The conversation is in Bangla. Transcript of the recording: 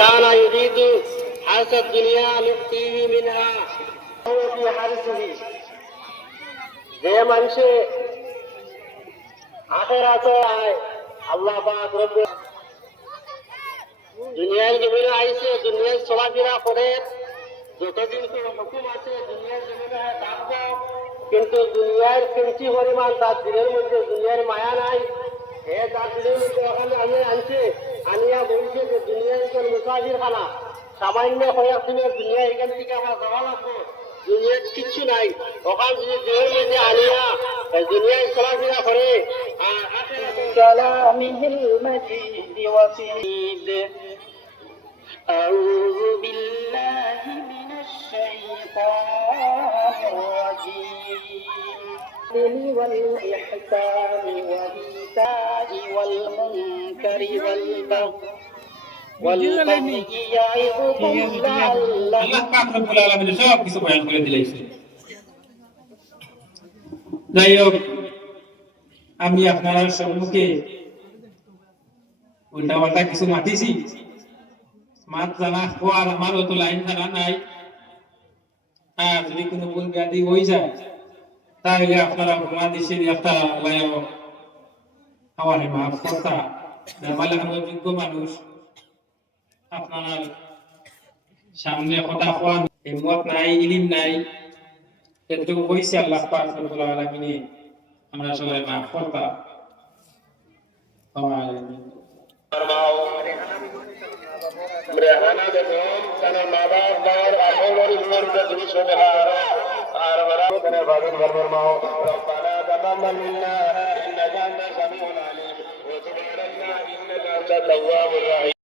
كان يريد حرث الدنيا نؤتيه منها هو في حرثه যে মানুষে আখিরাতে আয় আল্লাহ পাক রব্বুল দুনিয়ার জমিনে আইছে দুনিয়ার চলাফেরা করে যতদিন কোন হুকুম আছে দুনিয়ার জমিনে থাকবো কিন্তু দুনিয়ার কিঞ্চি পরিমাণ তার দিনের মধ্যে দুনিয়ার মায়া নাই হে তার দিনের মধ্যে ওখানে আমি আনছে আনিয়া বলছে যে দুনিয়ার একজন মুসাফির খানা সামান্য কয়েকদিনের দুনিয়া এখান থেকে আমার যাওয়া লাগবে দুনিয়ার কিচ্ছু নাই ওখান যদি দিনের মধ্যে আনিয়া দুনিয়ায় চলাফেরা করে আর কালামিহিল মাজিদ ওয়াসিদ أعوذ بالله من الشيطان الرجيم والإحسان وإيتاء والمنكر والبغي والبغي يعظكم لعلكم যাই হোক আমি আপনার সম্মুখে উল্টাপাল্টা কিছু মাতিছি মাত জানা হওয়ার আমারও তো লাইন জানা নাই আর যদি কোনো ভুল ব্যাধি হয়ে যায় তাহলে আপনারা বাংলাদেশের একটা আমার মাফ কথা যোগ্য মানুষ আপনার সামনে কথা হওয়া হিম্মত নাই ইলিম নাই এতটুকু হয়েছে আল্লাহ পাক রব্বুল আলামিনে আমরা সবাই মাফ করতা مرحنا بهم كان مابار دار أهل ورزمر تدريش بهار أربعة كان فاضل فرماو ربنا تقبل منا إنك أنت السميع العليم وتب علينا إنك أنت التواب الرحيم